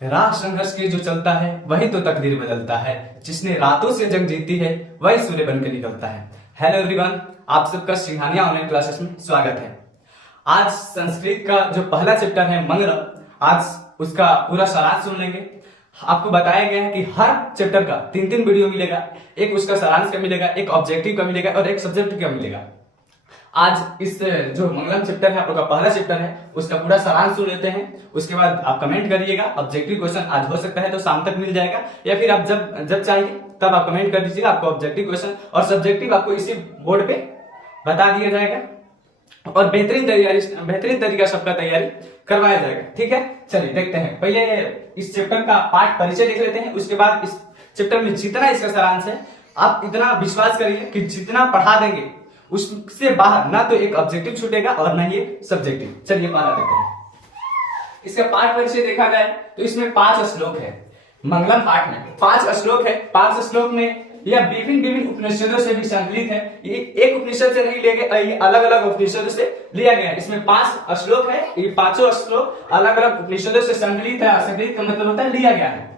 राह संघर्ष के जो चलता है वही तो तकदीर बदलता है। जिसने रातों से जंग जीती है वही सूर्य बनकर निकलता है। हेलो एवरीवन, आप सबका सिंघानिया ऑनलाइन क्लासेस में स्वागत है। आज संस्कृत का जो पहला चैप्टर है मंगलम, आज उसका पूरा सारांश सुन लेंगे। आपको बताया गया है कि हर चैप्टर का 3-3 वीडियो मिलेगा। एक उसका सारांश का मिलेगा, एक ऑब्जेक्टिव का मिलेगा और एक सब्जेक्टिव का मिलेगा। आज इस जो मंगलम चैप्टर है, आप लोग का पहला चैप्टर है, उसका पूरा सारांश सुन लेते हैं। उसके बाद आप कमेंट करिएगा। ऑब्जेक्टिव क्वेश्चन आज हो सकता है तो शाम तक मिल जाएगा, या फिर आप जब चाहिए तब आप कमेंट कर दीजिएगा। आपको ऑब्जेक्टिव क्वेश्चन और सब्जेक्टिव आपको इसी बोर्ड पे बता दिया जाएगा और बेहतरीन तरीका सबका तैयारी करवाया जाएगा। ठीक है, चलिए देखते हैं। पहले इस चैप्टर का पाठ परिचय देख लेते हैं। उसके बाद इस चैप्टर में जितना इसका सारांश है, आप इतना विश्वास करिए कि जितना पढ़ा देंगे उससे बाहर ना तो एक ऑब्जेक्टिव छूटेगा और ना ही एक सब्जेक्टिव। चलिए पढ़ा देते हैं। इसका पाठ परिचय देखा जाए तो इसमें 5 श्लोक है। मंगलम पाठ में 5 श्लोक है। 5 श्लोक में यह विभिन्न उपनिषदों से भी संकलित है। ये एक उपनिषद से नहीं लिए गए, ये अलग अलग उपनिषदों से लिया गया है। इसमें 5 श्लोक है। ये 5 श्लोक अलग अलग उपनिषदों से संकलित है। संकलित का मतलब होता है लिया गया है।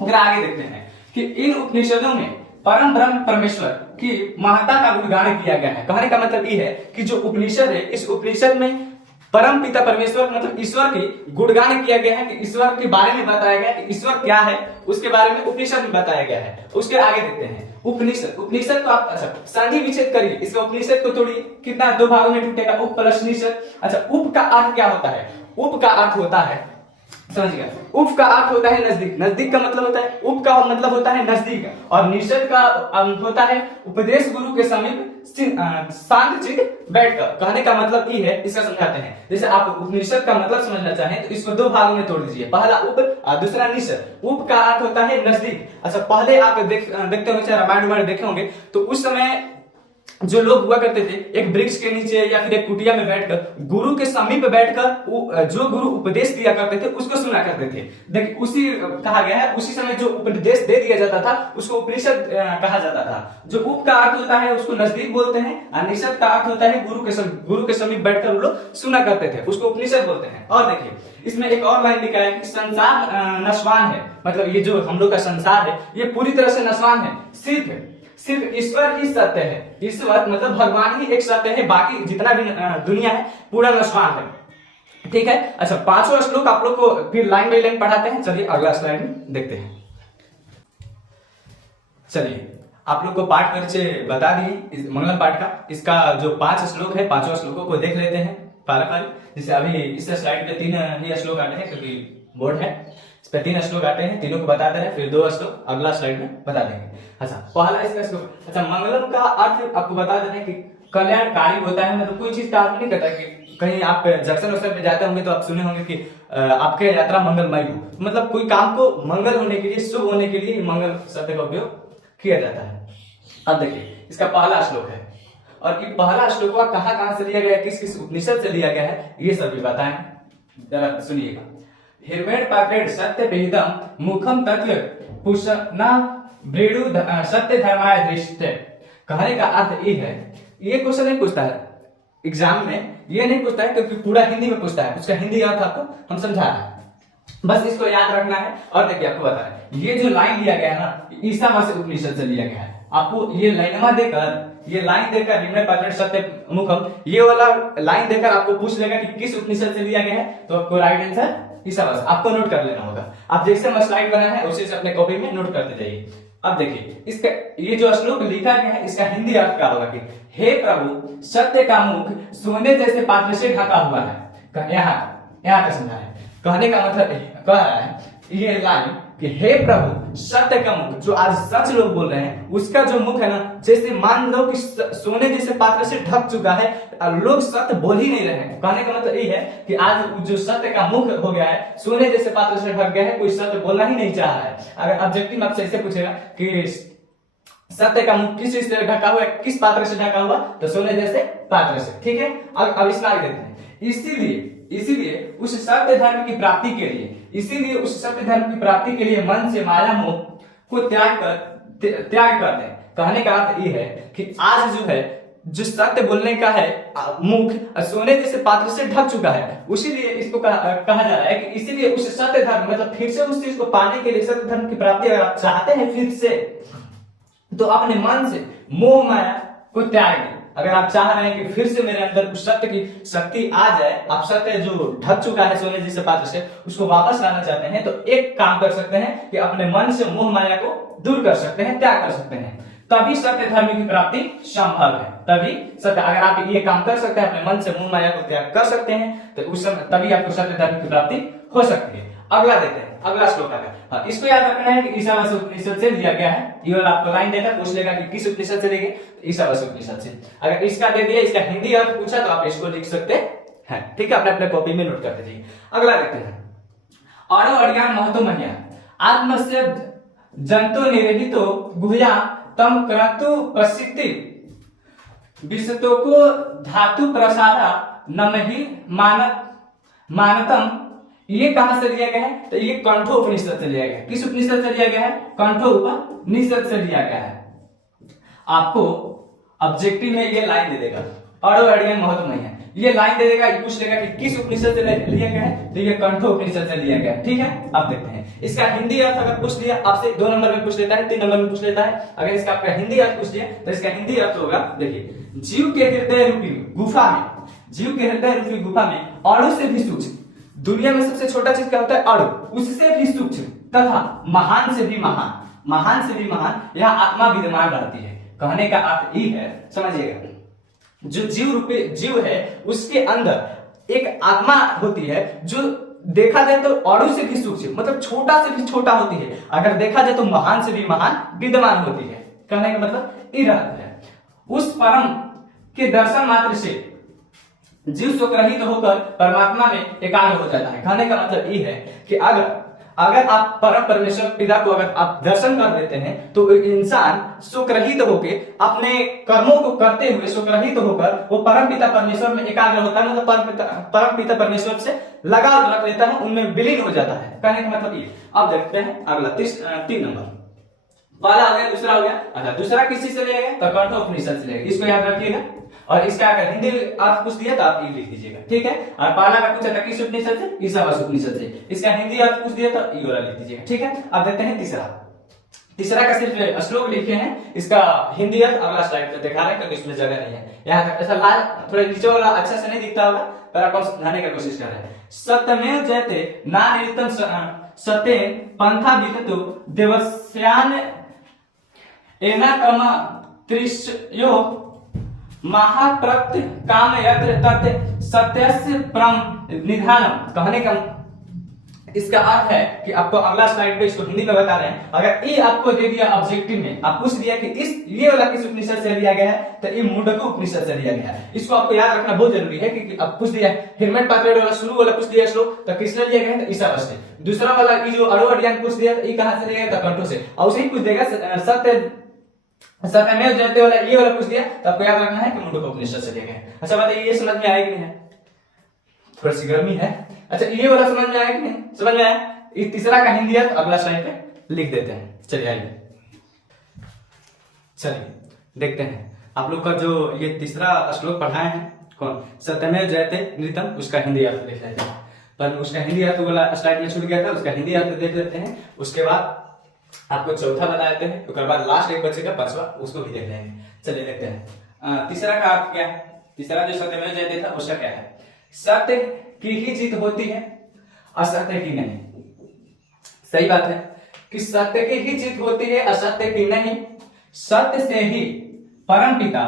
अगर आगे देखते हैं कि इन उपनिषदों में परम ब्रह्म परमेश्वर की महत्ता का गुणगान किया गया है। कहने का मतलब ये है कि जो उपनिषद है, इस उपनिषद में परम पिता परमेश्वर मतलब ईश्वर की गुणगान किया गया है, कि ईश्वर के बारे में बताया गया है कि ईश्वर क्या है, उसके बारे में उपनिषद में बताया गया है। उसके आगे देखते हैं उपनिषद को आप अच्छा संधि विच्छेद करिए। इसका उपनिषद को तोड़िए, कितना 2 भागों में टूटेगा, उप प्लस निषद। अच्छा, उप का अर्थ क्या होता है? उप का अर्थ होता है, समझ गया, उप का अर्थ होता है नजदीक। नजदीक का मतलब होता है, उप का मतलब होता है नजदीक, और निषद का होता है उपदेश गुरु के समीप शांत चित्त बैठकर। कहने का मतलब ये है, इसका समझाते हैं। जैसे आप उपनिषद का मतलब समझना चाहें तो इसको 2 भागों में तोड़ दीजिए, पहला उप और दूसरा निषद। उप का अर्थ होता है नजदीक। अच्छा, पहले आप देखते होंगे, रामायण देखे होंगे, तो उस समय जो लोग हुआ करते थे, एक वृक्ष के नीचे या फिर एक कुटिया में बैठकर गुरु के समीप बैठकर जो गुरु उपदेश दिया करते थे उसको सुना करते थे। देखिए, उसी कहा गया है, उसी समय जो उपदेश दे दिया जाता था उसको उपनिषद कहा जाता था। जो उप का अर्थ होता है उसको नजदीक बोलते हैं, और निषद का अर्थ होता है गुरु के समीप बैठकर वो लोग सुना करते थे, उसको उपनिषद बोलते हैं। और देखिए, इसमें एक और लाइन लिखा है कि संसार नश्वान है। मतलब ये जो हम लोग का संसार है ये पूरी तरह से नश्वान है। सिर्फ ईश्वर ही सत्य है। ईश्वर मतलब भगवान ही एक सत्य है, बाकी जितना भी दुनिया है पूरा नश्वान है। ठीक है, अच्छा 5 श्लोक आप लोग को फिर लाइन बाई लाइन पढ़ाते हैं। चलिए अगला स्लाइड में देखते हैं। चलिए, आप लोग को पाठ परिचय बता दिए मंगलम पाठ का। इसका जो 5 श्लोक है, 5 श्लोकों को देख लेते हैं पारा। जैसे अभी इस स्लाइड पे 3 ही श्लोक आते हैं क्योंकि बोर्ड है, इस पे 3 श्लोक आते हैं, तीनों को बता दे रहे हैं, फिर 2 श्लोक अगला स्लाइड में बता देंगे। अच्छा, पहला इसका श्लोक। अच्छा, मंगलम का अर्थ आपको बता देते हैं कि कल्याणकारी होता है। मतलब कोई चीज का अर्थ नहीं करता कि कहीं आप जंक्शन वक्शन पे जाते होंगे तो आप सुने होंगे कि आपके यात्रा मंगलमय हो। मतलब कोई काम को मंगल होने के लिए, शुभ होने के लिए मंगल शब्द का उपयोग किया जाता है। अब देखिए, इसका पहला श्लोक है, और ये पहला श्लोक कहाँ से लिया गया है, किस किस उपनिषद से लिया गया है, ये सब भी बताएं। जरा सुनिएगा। हिरवेण पाकेट सत्य विहितम मुखम तत्व पुष्णा ब्रीडु सत्य धर्माय दृष्टि। कहने का अर्थ ये है, ये क्वेश्चन नहीं पूछता है एग्जाम में, ये नहीं पूछता है क्योंकि पूरा हिंदी में पूछता है। उसका हिंदी अर्थ आपको हम समझा रहे हैं, बस इसको याद रखना है। और देखिए, आपको बता रहे, ये जो लाइन लिया गया है ना, ईसावासी उपनिषद से लिया गया है। आपको ये लाइन देकर हिरवेण पाकेट सत्य मुखम, ये वाला लाइन देकर आपको पूछ लेगा कि किस उपनिषद से लिया गया है, तो आपको राइट आंसर ईसावासी आपको नोट कर लेना होगा। आप जैसे मैं स्लाइड बना है उसी से अपने कॉपी में नोट करते जाइए। अब देखिए, इसका ये जो श्लोक लिखा गया है, इसका हिंदी अर्थ क्या होगा कि हे प्रभु, सत्य का मुख सोने जैसे पात्र से ढका हुआ है। यहाँ का समझा है। कहने का मतलब कह रहा है ये लाइन कि हे प्रभु, सत्य का मुख, जो आज सच लोग बोल रहे हैं, उसका जो मुख है ना, जैसे मान लो कि सोने जैसे पात्र से ढक चुका है, लोग सत्य बोल ही नहीं रहे हैं। कहने का मतलब ये है कि आज जो सत्य का मुख हो गया है, सोने जैसे पात्र से ढक गया है, कोई सत्य बोलना ही नहीं चाह रहा है। अगर ऑब्जेक्टिव आपसे ऐसे पूछेगा कि सत्य का मुख किस चीज से ढका हुआ है, किस पात्र से ढका हुआ, तो सोने जैसे पात्र से। ठीक है, अब इसमें आगे देखते हैं। इसीलिए उस सत्य धर्म की प्राप्ति के लिए मन से माया मोह को त्याग कर दें। कहने का अर्थ ये है कि आज जो है जो सत्य बोलने का है मुख सोने जैसे पात्र से ढक चुका है, उसीलिए इसको कहा जा रहा है कि इसीलिए उस सत्य धर्म मतलब फिर से उस चीज को पाने के लिए, सत्य धर्म की प्राप्ति अगर आप चाहते हैं फिर से, तो अपने मन से मोह माया को त्याग दें। अगर आप चाह रहे हैं कि फिर से मेरे अंदर उस सत्य की शक्ति आ जाए, आप सत्य जो ढक चुका है सोने जैसे पात्र से उसको वापस लाना चाहते हैं, तो एक काम कर सकते हैं कि अपने मन से मोह माया को दूर कर सकते हैं, त्याग कर सकते हैं, तभी सत्य धर्म की प्राप्ति संभव है। तभी सत्य, अगर आप ये काम कर सकते हैं, अपने मन से मोह माया को त्याग कर सकते हैं, तो उस समय तभी आपको सत्य धर्म की प्राप्ति हो सकती है। अगला देते हैं, अगला श्लोक है। हाँ, इसको याद रखना है कि ईशावास्य उपनिषद से लिया गया है। ये वाला आपको लाइन देगा, पूछ लेगा कि किस उपनिषद से लेंगे, तो ईशावास्य उपनिषद से। अगर इसका दे दिया, इसका हिंदी अर्थ पूछा तो आप इसको लिख सकते हैं, ठीक है, अपने अपने कॉपी में नोट कर दीजिए। अगला देखते हैं, अणो अज्ञान महतो मह्या आत्मस्य जंतो निरहितो गुह्या तम क्रतु पश्यति विशतो को धातु प्रसारा नमहि मानतम। ये कहां से लिया गया है, तो ये कंठो उपनिषद से लिया गया है। किस उपनिषद से लिया गया है, कंठो उपनिषद से लिया गया है। आपको ऑब्जेक्टिव में ये लाइन दे देगा, अणो अज्ञान महतो मह्या, ये लाइन दे देगा, पूछ लेगा कि किस उपनिषद से लिया गया है, तो ये कंठो उपनिषद से लिया गया है, ठीक है। अब देखते हैं इसका हिंदी अर्थ। अगर पूछ लिया आपसे 2 नंबर में पूछ लेता है, 3 नंबर में पूछ लेता है। अगर इसका आपका हिंदी अर्थ पूछ लिया तो इसका हिंदी अर्थ होगा, देखिए, जीव के हृदय रूपी गुफा में, जीव के हृदय रूपी गुफा में अणु से भी सूक्ष्म, दुनिया में सबसे छोटा चीज क्या होता है, अणु, उससे भी सूक्ष्म तथा महान से भी महान, महान से भी महान यह आत्मा विद्यमान रहती है। कहने का अर्थ ये है, समझिएगा, जो जीव रूपी जीव है उसके अंदर एक आत्मा होती है जो देखा जाए तो अणु से भी सूक्ष्म मतलब छोटा से भी छोटा होती है, अगर देखा जाए तो महान से भी महान विद्यमान होती है। कहने का मतलब ये रहता है, उस परम के दर्शन मात्र से जीव स्वग्रहित होकर परमात्मा में एकाग्र हो जाता है। कहने का मतलब ये है कि अगर आप परम परमेश्वर पिता को अगर आप दर्शन कर देते हैं तो इंसान स्वग्रहित होके अपने कर्मों को करते हुए स्वग्रहित होकर वो परम पिता परमेश्वर में एकाग्र होता है, मतलब परम पिता परमेश्वर से लगाव रख लेता है, उनमें विलीन हो जाता है। कहने का मतलब ये। अब देखते हैं अगला 3 नंबर, पहला हो गया, दूसरा हो गया। अच्छा, दूसरा किसी से लिया गया, तो कंठ उपनिषद से लिया गया, इसको याद रखिएगा। और इसका अगर हिंदी अर्थ पूछ दिया तो आप ये लिख दीजिएगा, ठीक है। और पहला का पूछा था किस उपनिषद से, ईशावास्य उपनिषद से, इसका हिंदी अर्थ पूछ दिया तो ये वाला लिख दीजिएगा, ठीक है। अब देखते हैं तीसरा का सिर्फ श्लोक लिखे हैं, इसका हिंदी अर्थ अगला स्लाइड पे दिखा रहे हैं क्योंकि इसमें जगह नहीं है। यहाँ तक ऐसा लाल थोड़ा नीचे वाला अच्छा से नहीं दिखता होगा, पर आप समझाने की कोशिश कर रहे हैं। सत्यमेव जयते नानितम सत्य पंथा विदतो देवस्यान एना कमा त्रिशयो महाप्रत्य काम यत्र तत् सत्यस्य परम निधानम। कहने का इसका अर्थ है कि आपको अगला स्लाइड पे इसको हिंदी में बता रहे हैं। अगर ये आपको दे दिया ऑब्जेक्टिव में, आप पूछ दिया कि इस ये वाला किस उपनिषद से लिया गया है, तो ये मुंडको उपनिषद से लिया गया है। इसको आपको याद रखना बहुत जरूरी है कि आप पूछ दिया हिरमेट पात्रेड वाला शुरू वाला पूछ दिया श्लोक, तो किसने लिया गया है, तो ईशावास्य से। दूसरा वाला ये जो अणो अज्ञान पूछ दिया, तो ये कहां से लिया गया, तो कंठों से। और उसे ही पूछ देगा सत्यमेव जयते वाला ये वाला पूछ दिया, तो आपको याद रखना है कि मुंडको उपनिषद से लिया गया है। अच्छा बताइए, ये समझ में आया कि नहीं है? थोड़ी सी गर्मी है। अच्छा, ये वाला समझ में आया कि नहीं? समझ में आया। इस तीसरा का हिंदी है तो अगला स्लाइड पे लिख देते हैं। चलिए आइए, चलिए देखते हैं आप लोग का जो ये तीसरा श्लोक पढ़ाए हैं, कौन सत्यमेव जयते नृतम, उसका हिंदी अर्थ देख लेते हैं। पर उसका हिंदी अर्थ वाला स्लाइड में छूट गया था, उसका हिंदी अर्थ देख लेते हैं। उसके बाद आपको चौथा बता देते हैं, उसके बाद लास्ट एक बचेगा पांचवा, उसको भी देख लेंगे। चलिए देखते हैं तीसरा का अर्थ क्या है। तीसरा जो सत्यमेव जयते था उसका क्या है, सत्य की ही जीत होती है, असत्य की नहीं। सही बात है कि सत्य की ही जीत होती है, असत्य की नहीं। सत्य से ही परम पिता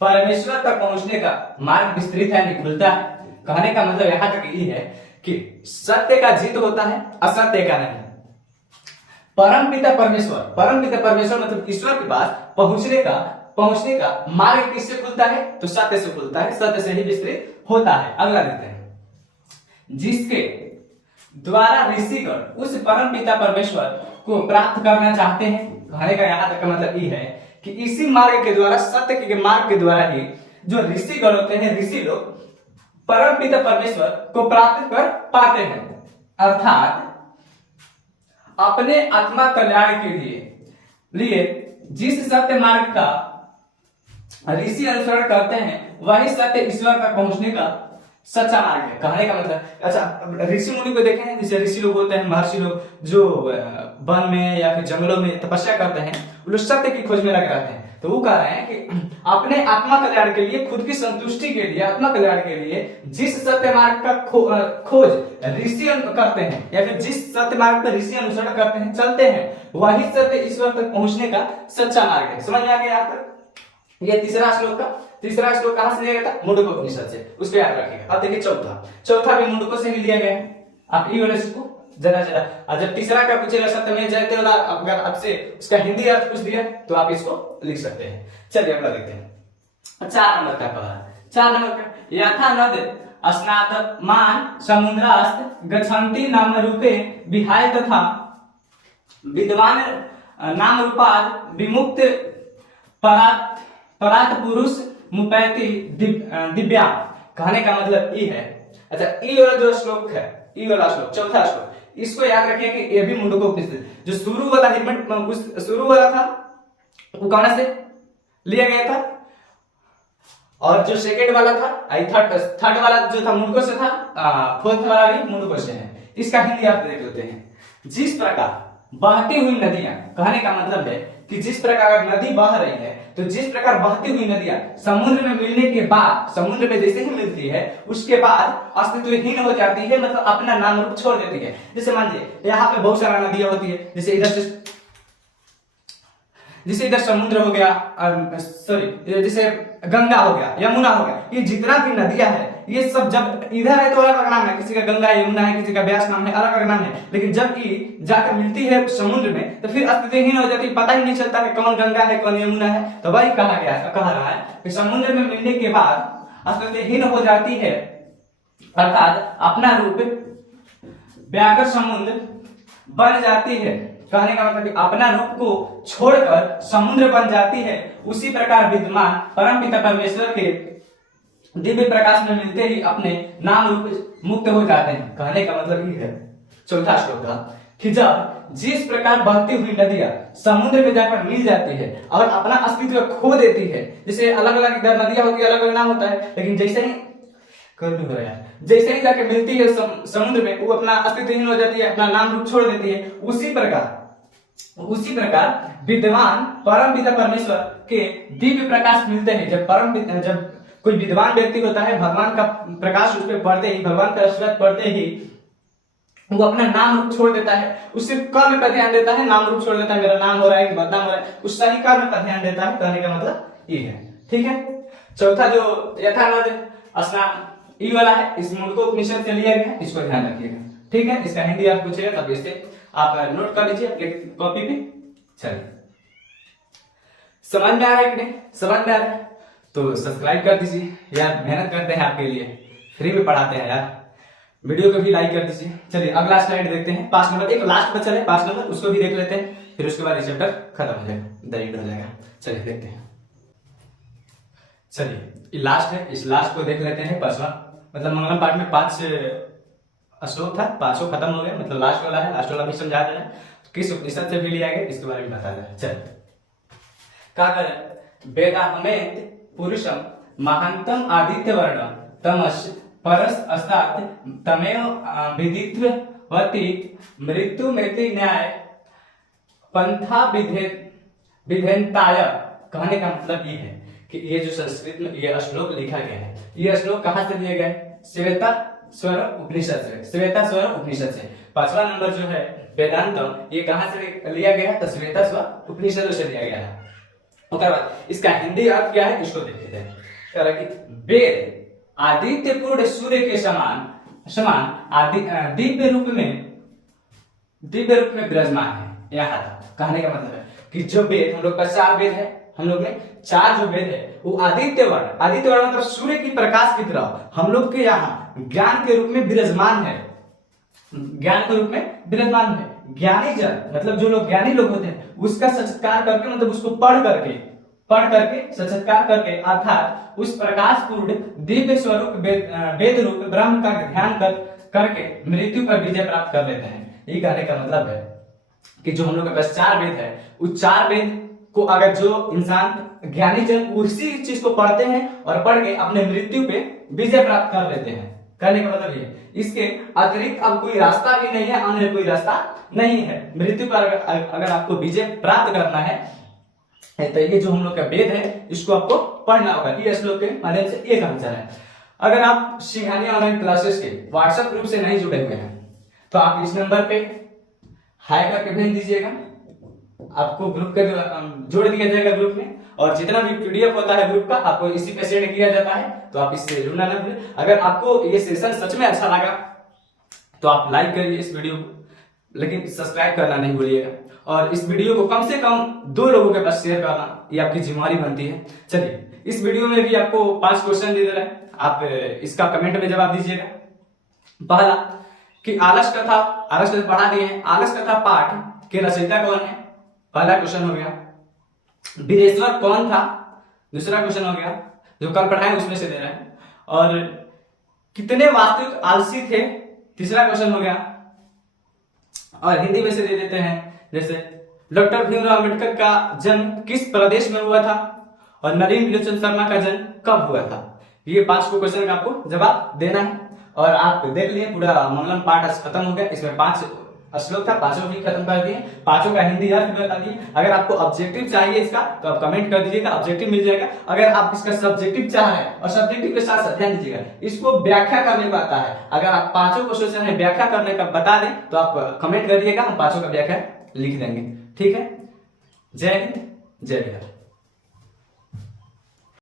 परमेश्वर तक पहुंचने का मार्ग विस्तृत है, खुलता है। कहने का मतलब यहां तक ये है कि सत्य का जीत होता है, असत्य का नहीं। परम पिता परमेश्वर मतलब ईश्वर के पास पहुंचने का मार्ग किससे खुलता है, तो सत्य से खुलता है, सत्य से ही विस्तृत होता है। अगला देखते हैं, जिसके द्वारा ऋषिगण उस परम पिता परमेश्वर को प्राप्त करना चाहते हैं। कहने का यहाँ तक का मतलब ये है कि इसी मार्ग के द्वारा, सत्य के मार्ग के द्वारा ही जो ऋषिगण होते हैं, ऋषि लोग परम पिता परमेश्वर को प्राप्त कर पाते हैं। अर्थात अपने आत्मा कल्याण के लिए जिस सत्य मार्ग का ऋषि अनुसरण करते हैं वही सत्य ईश्वर तक पहुंचने का सच्चा मार्ग है। कहने का मतलब अच्छा, ऋषि मुनि को देखें, जैसे ऋषि लोग होते हैं, महर्षि लोग जो वन में या फिर जंगलों में तपस्या करते हैं, वो लोग सत्य की खोज में लगे रहते हैं। तो वो कह रहे हैं कि अपने आत्मा कल्याण के लिए, खुद की संतुष्टि के लिए, आत्मा कल्याण के लिए जिस सत्य मार्ग का खोज ऋषि करते हैं या फिर जिस सत्य मार्ग पर ऋषि अनुसरण करते हैं, चलते हैं, वही सत्य ईश्वर तक पहुंचने का सच्चा मार्ग है। समझ में आ गया यहाँ तक? ये तीसरा श्लोक कहां से लिया गया था? मुंडकोपनिषद से, उसको याद रखिएगा। अब देखिए चौथा भी मुंडकों से ही लिया गया है। आप ये वाले को जरा और जब तीसरा का पूछेगा सत्य में जयते वाला, अगर आपसे उसका हिंदी अर्थ पूछ दिया तो आप इसको लिख सकते हैं। चलिए अगला देखते हैं। 4 नंबर का कहा, 4 नंबर का यथा नद स्नात मान समुद्रास्त गच्छन्ति नाम रूपे विहाय तथा विद्वान नाम रूपाद विमुक्त परात पुरुष मुपैति दिव्या। कहने का मतलब ये है। अच्छा, ये वाला जो श्लोक है, ये वाला श्लोक, चौथा श्लोक, इसको याद रखिए कि ये भी मुंडकोपनिषद, जो शुरू वाला शुरू वाला था वो कहां से लिया गया था, और जो सेकंड वाला था, थर्ड वाला जो था मुंडकों से था, फोर्थ वाला भी मुंडकों से है। इसका हिंदी अर्थ देख लेते हैं। जिस प्रकार बहती हुई नदियां, कहने का मतलब है कि जिस प्रकार नदी बह रही है, तो जिस प्रकार बहती हुई नदियां समुद्र में मिलने के बाद, समुद्र में जैसे ही मिलती है उसके बाद अस्तित्वहीन हो जाती है, मतलब अपना नाम रूप छोड़ देती है। जैसे मानिए यहाँ पे बहुत सारा नदियां होती है, जैसे इधर समुद्र हो गया, सॉरी जैसे गंगा हो गया, यमुना हो गया, ये जितना भी नदियां है ये सब जब इधर है तो अलग अलग नाम है, किसी का गंगा यमुना है, किसी का ब्यास नाम है, अलग अलग नाम है, लेकिन जब ये जाकर मिलती है समुद्र में तो फिर अस्तित्वहीन हो जाती है, पता ही नहीं चलता है कौन गंगा है कौन यमुना है। तो वही कह रहा है कि समुद्र में मिलने के बाद अस्तित्वहीन हो जाती है, अर्थात अपना रूप व्याकर समुद्र बन जाती है। कहने का मतलब अपना रूप को छोड़कर समुद्र बन जाती है। उसी प्रकार विद्वान परम पिता परमेश्वर के दिव्य प्रकाश में मिलते ही अपने नाम रूप मुक्त हो जाते हैं। कहने का मतलब ये है चौथा श्लोक का कि जब जिस प्रकार बहती हुई नदियां समुद्र में जाकर मिल जाती है और अपना अस्तित्व खो देती है, जैसे अलग अलग इधर नदियां होती है, अलग अलग नाम होता है, लेकिन जैसे ही जाके मिलती है समुद्र में, वो अपना अस्तित्वहीन हो जाती है, अपना नाम रूप छोड़ देती है। उसी प्रकार विद्वान परम पिता परमेश्वर के दिव्य प्रकाश मिलते हैं। जब कोई विद्वान व्यक्ति होता है, भगवान का प्रकाश उस पर पड़ते ही, भगवान का आशीर्वाद पड़ते ही वो अपना नाम रूप छोड़ देता है, उससे कर्म पर ध्यान देता है, नाम रूप छोड़ देता है, मेरा नाम हो रहा है, बदनाम हो रहा है, उस सही कर्म पर ध्यान देता है। कहने का मतलब ये है। ठीक है, चौथा जो यथानद स्नान ई वाला है, इस मुंडकोपनिषद से लिया गया है, इसको ध्यान रखिएगा। ठीक है, इसका हिंदी आप पूछेगा तब इससे आप नोट कर लीजिए अपने कॉपी पे। चलिए, समझ में आ रहा है कि नहीं? समझ में आ रहा है तो सब्सक्राइब कर दीजिए यार, मेहनत करते हैं आपके लिए, फ्री में पढ़ाते हैं यार। वीडियो को भी लाइक कर दीजिए। चलिए अगला स्लाइड देखते हैं। 5 नंबर, एक लास्ट बचा है 5 नंबर, उसको भी देख लेते हैं, फिर उसके बाद चैप्टर खत्म हो जाएगा, दरीद हो जाएगा। चलिए देखते हैं। चलिए लास्ट है, इस लास्ट को देख लेते हैं। 5वां मतलब मंगलम पाठ में 5 श्लोक था, 5 खत्म हो गया, मतलब लास्ट वाला है। लास्ट वाला भी समझा देना किस उपनिषद से भी लिया गया, इसके बारे में बता देना। चलिए क्या करें? वेदाहमेत पुरुषम महांतम आदित्य वर्ण तमस परस अस्तात् तमेव विदित्वति मृत्यु मेति न्याय पंथा विधेनताय। कहने का मतलब ये है कि ये जो संस्कृत में ये श्लोक लिखा गया है, ये श्लोक कहां से लिए गए? श्वेता स्वर उपनिषद से। श्वेता स्वर उपनिषद से 5वां नंबर जो है वेदांतम, ये कहां से लिया गया है? तो श्वेता स्वर उपनिषद से लिया गया है। उसके बाद इसका हिंदी अर्थ क्या है, इसको देखते हैं। कह रहा कि वेद आदित्य पूर्ण सूर्य के समान दिव्य रूप में विराजमान है। यहाँ कहने का मतलब है कि जो वेद हम लोग का 4 वेद है, हम लोग में 4 जो वेद है वो आदित्य वर्ण मतलब सूर्य की प्रकाश की तरह हम लोग के यहाँ ज्ञान के रूप में विराजमान है। ज्ञान के रूप में विराजमान है। ज्ञानी जन मतलब जो लोग ज्ञानी लोग होते हैं उसका साक्षात्कार करके, मतलब उसको पढ़ करके साक्षात्कार करके, अर्थात उस प्रकाश पूर्ण दिव्य स्वरूप वेद रूप ब्रह्म का ध्यान करके मृत्यु पर विजय प्राप्त कर लेते हैं। ये कहने का मतलब है कि जो हम लोग के पास 4 वेद है, उस 4 वेद को अगर जो इंसान ज्ञानी जन उसी चीज को पढ़ते हैं और पढ़ के अपने मृत्यु पे विजय प्राप्त कर लेते हैं। करने का मतलब ये, इसके अतिरिक्त अब कोई रास्ता भी नहीं है, अन्य कोई रास्ता नहीं है। मृत्यु पर अगर आपको विजय प्राप्त करना है तो ये जो हम लोग का वेद है इसको आपको पढ़ना होगा। ये श्लोक के माध्यम से एक आंसर है। अगर आप सिंघानिया ऑनलाइन क्लासेस के व्हाट्सएप ग्रुप से नहीं जुड़े हुए हैं तो आप इस नंबर पे हाई करके भेज दीजिएगा, आपको ग्रुप के जोड़ दिया जाएगा ग्रुप में। और जितना भी पीडीएफ होता है ग्रुप का आपको इसी पे सेंड किया जाता है, तो आप इससे जुड़ना ना भूलें। अगर आपको ये सेशन सच में अच्छा लगा तो आप लाइक करिए इस वीडियो को, लेकिन सब्सक्राइब करना नहीं भूलिएगा। और इस वीडियो को कम से कम 2 लोगों के पास शेयर करना, ये आपकी जिम्मेवारी बनती है। चलिए, इस वीडियो में भी आपको 5 क्वेश्चन दे दे रहे हैं, आप इसका कमेंट में जवाब दीजिएगा। पहला कि आलस कथा पढ़ा दिए हैं, आलस कथा पाठ के रचयिता कौन है? पहला क्वेश्चन हो गया। वीरेश्वर कौन था? दूसरा क्वेश्चन हो गया, जो कल पढ़ाए उसमें से दे रहे हैं। और कितने वास्तविक आलसी थे? तीसरा क्वेश्चन हो गया। और हिंदी में से दे देते हैं, जैसे डॉक्टर भीमराव अम्बेडकर का जन्म किस प्रदेश में हुआ था? और नलिनी लोचन शर्मा का जन्म कब हुआ था? ये 5 क्वेश्चन का आपको जवाब देना है। और आप देख लिए पूरा मंगलम पाठ खत्म हो गया। इसमें 5 श्लोक था, 5 भी खत्म कर दिए, 5 का हिंदी अर्थ बता दिए। अगर आपको ऑब्जेक्टिव चाहिए इसका तो आप कमेंट कर दीजिएगा, ऑब्जेक्टिव मिल जाएगा। अगर आप इसका सब्जेक्टिव चाह रहे हैं और सब्जेक्टिव के साथ साथ ध्यान दीजिएगा, इसको व्याख्या करने को आता है। अगर आप 5 क्वेश्चन है व्याख्या करने का बता दें तो आप कमेंट कर दिएगा, हम 5 का व्याख्या लिख देंगे। ठीक है, जय हिंद, जय बिहार।